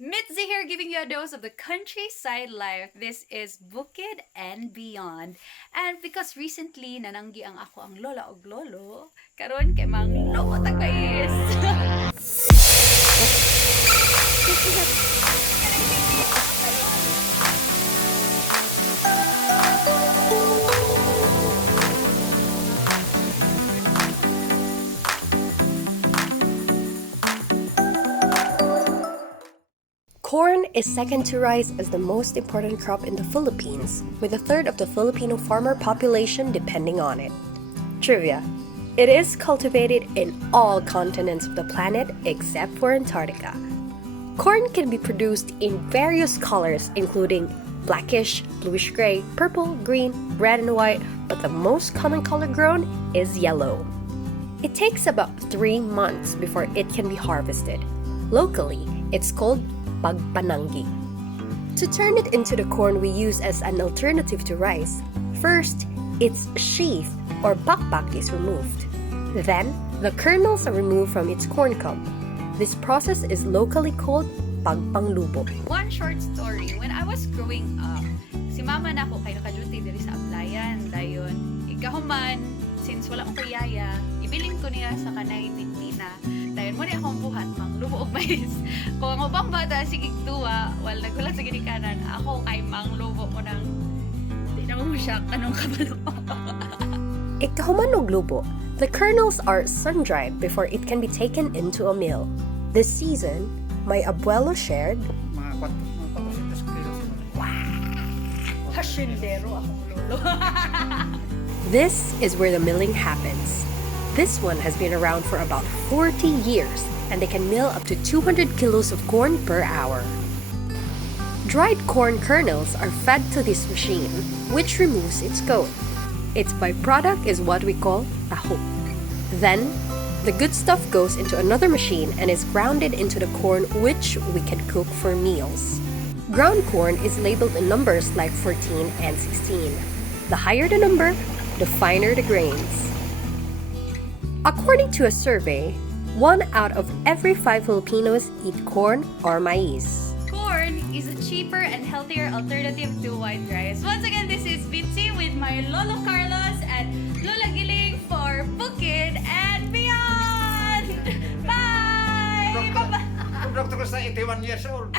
Mitzi here giving you a dose of the countryside life. This is Bukid and beyond. And because recently nananggi ang ako ang lola og lolo, karon kay mang loko tagbayis. Corn is second to rice as the most important crop in the Philippines, with a third of the Filipino farmer population depending on it. Trivia: it is cultivated in all continents of the planet except for Antarctica. Corn can be produced in various colors including blackish, bluish-gray, purple, green, red, and white, but the most common color grown is yellow. It takes about 3 months before it can be harvested. Locally, it's called pagpananggi. To turn it into the corn we use as an alternative to rice, first, its sheath or bakbak is removed. Then, the kernels are removed from its corn cob. This process is locally called pagpanglubo. One short story. When I was growing up, si mama na ako kay naka-duty diri sa Ablayan. Dayon, ikahuman, since wala akong kayaya, ibilin ko niya sa kanay tintina. Dayon mo niya akong buhat, mang lubo og mais. Kung ang ubang bata, sige tuwa, wala nagulat sa ginikanan, ako kay mang lubo ko ng, di na mo siya, anong kabalo. Ikahuman og lubo. The kernels are sun-dried before it can be taken into a mill. This season, my abuelo shared, Mga 400 kilos. Hasyendero akong lolo. this is where the milling happens. This one has been around for about 40 years, and they can mill up to 200 kilos of corn per hour. Dried corn kernels are fed to this machine, which removes its coat. Its byproduct is what we call taho. Then, the good stuff goes into another machine and is grounded into the corn, which we can cook for meals. Ground corn is labeled in numbers like 14 and 16. The higher the number, the finer the grains. According to a survey, 1 out of every 5 Filipinos eat corn or maize. Corn is a cheaper and healthier alternative to white rice. Once again, this is Bitsy with my Lolo Carlos and Lola Giling for Bukid and beyond! Bye! Kung doktor ko sa 81 years old.